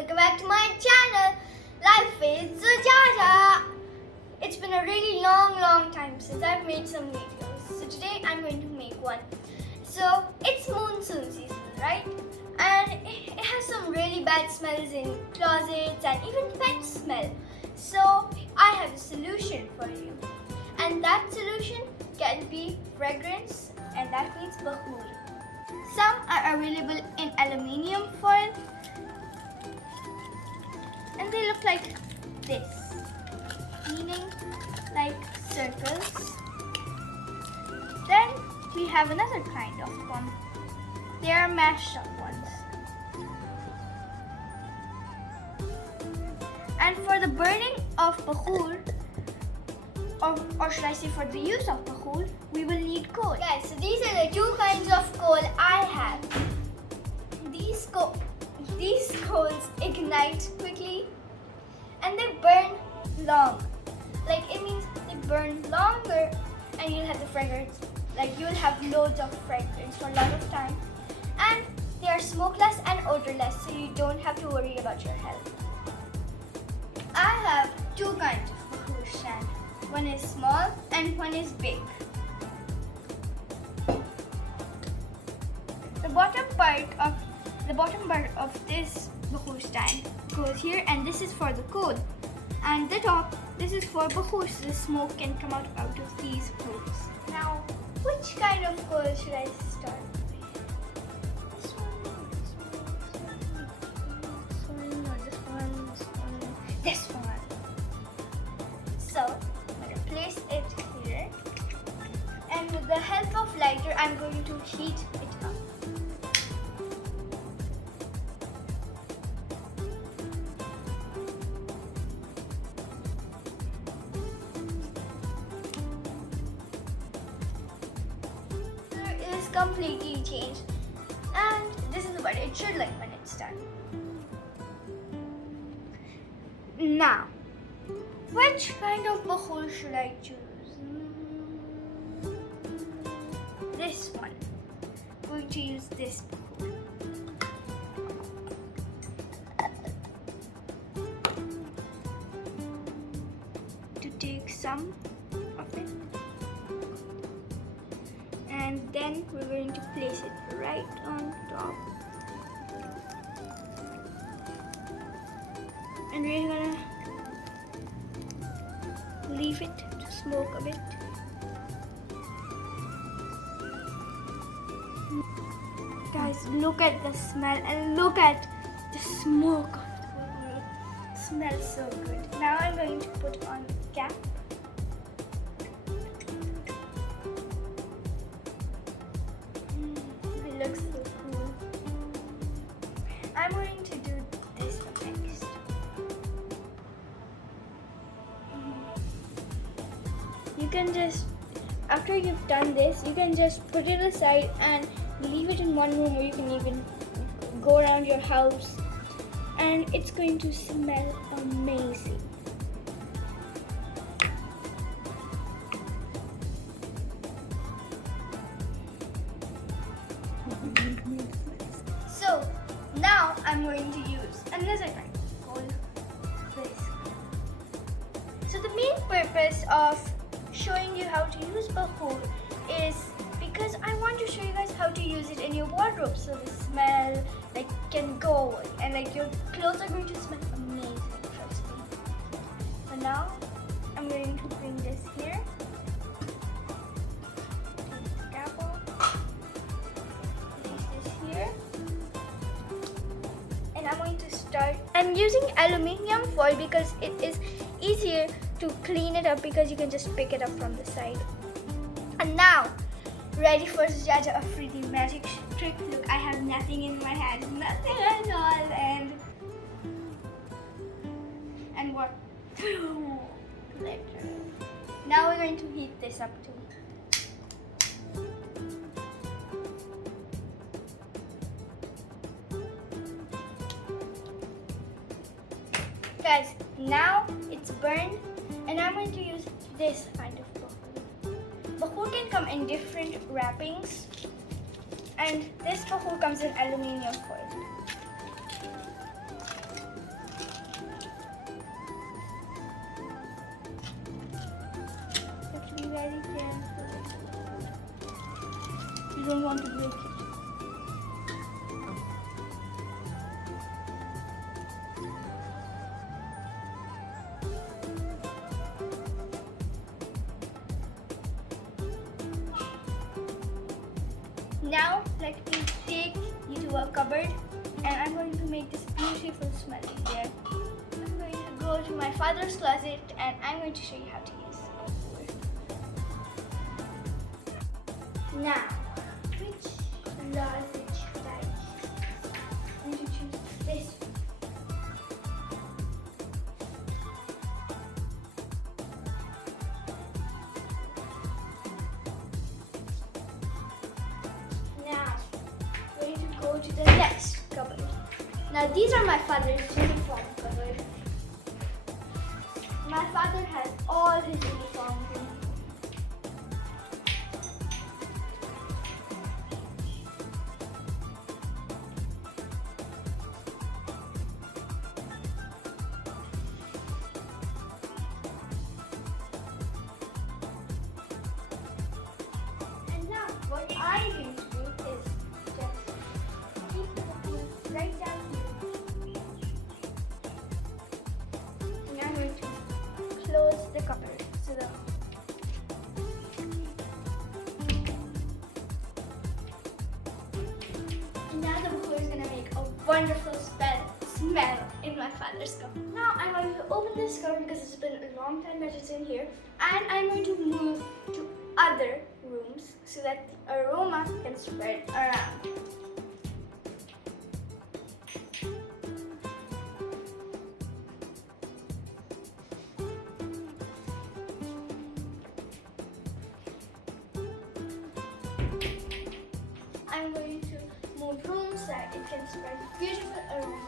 welcome back to my channel. Life is Jaja. It's been a really long time since I've made some videos. So today I'm going to make one. So it's monsoon season, right? And it has some really bad smells in closets and even pet smell. So I have a solution for you. And that solution can be fragrance, and that means bakhoor. Some are available in aluminium foil and they look like this, meaning like circles. Then we have another kind of one. They are mashed up ones. And for the burning of bakhoor, or should I say for the use of bakhoor, we will need coal. Guys, so these are the two kinds of coal I have. These coals ignite quickly and they burn long. Like it means they burn longer and you'll have the fragrance. Like you'll have loads of fragrance for a lot of time. And they are smokeless and odorless, so you don't have to worry about your health. I have two kinds of bakhoor stand. One is small and one is big. The bottom part of this bakhoor stand goes here, and this is for the coal. And the top, this is for bakhoor, so the smoke can come out of these holes. Now, which kind of coal should I start with? This one. So, I'm going to place it here. And with the help of lighter, I'm going to heat it up. It is completely changed. And this is what it should look when it's done. Now, which kind of bakhoor should I choose? This one. I'm going to use this bakhoor. To take some of it. And then we're going to place it right on top. And we're gonna leave it to smoke a bit. Guys, look at the smell and look at the smoke of the bakhoor. It smells so good. Now I'm going to put on the cap. It looks so cool. I'm going to do this next. You can just, after you've done this, you can just put it aside and leave it in one room, or you can even go around your house and it's going to smell amazing. So now I'm going to use another kind of coal, this. So the main purpose of showing you how to use bakhoor is because I want to show you guys how to use it in your wardrobe, so the smell can go away and your clothes are going to smell amazing, trust me. So now I'm going to bring this here. Take the cap off. Place this here. And I'm going to start. I'm using aluminium foil because it is easier to clean it up, because you can just pick it up from the side. And now, ready for Jaja Afridi magic trick. Look, I have nothing in my hand, nothing at all, and what? Glitter. Now we're going to heat this up too. Guys, now it's burned. And I'm going to use this kind of bakhoor. Bakhoor can come in different wrappings, and this bakhoor comes in aluminium foil. Now let me take you to a cupboard and I'm going to make this beautiful smell in there. I'm going to go to my father's closet and I'm going to show you how to use it. Now, which closet should I use? I'm going to choose this one. Go to the next cupboard. Now these are my father's uniform cupboard. My father has all his uniforms in here. And now what I'm going to do is just keep the food right down here. And I'm going to close the cupboard so that and now the bakhoor is going to make a wonderful smell in my father's cupboard. Now I'm going to open this cupboard because it's been a long time that it's in here, and I'm going to move to other rooms so that the aroma can spread around. I'm going to move rooms so that it can spread beautiful aroma around.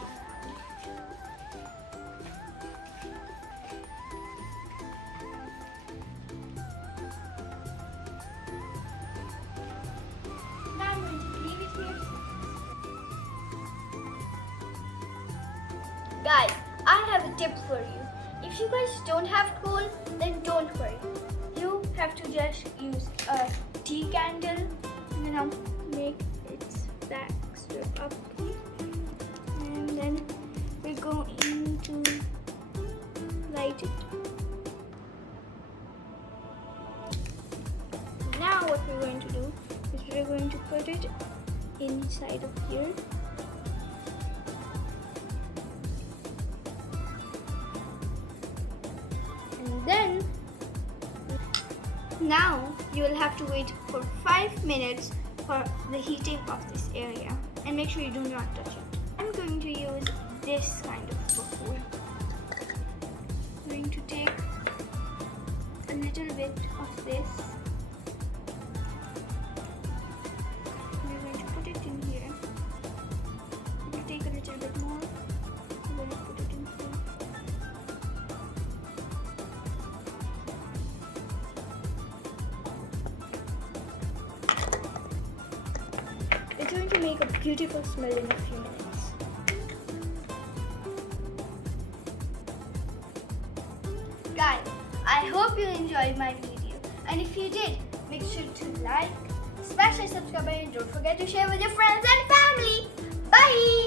Now I'm going to leave it here. Guys, I have a tip for you. If you guys don't have coal, then don't worry. You have to just use a tea candle. I'm gonna make its back strip up here. And then we're going to light it. Now what we're going to do is we're going to put it inside of here. And then now you will have to wait for 5 minutes for the heating of this area, and make sure you do not touch it. I'm going to use this kind of bakhoor. I'm going to take a little bit of this. We're going to put it in here. We'll take a little bit more. We're going to put it in here. It's going to make a beautiful smell in a few minutes. Guys, I hope you enjoyed my video, and if you did, make sure to like, smash and subscribe, and don't forget to share with your friends and family. Bye!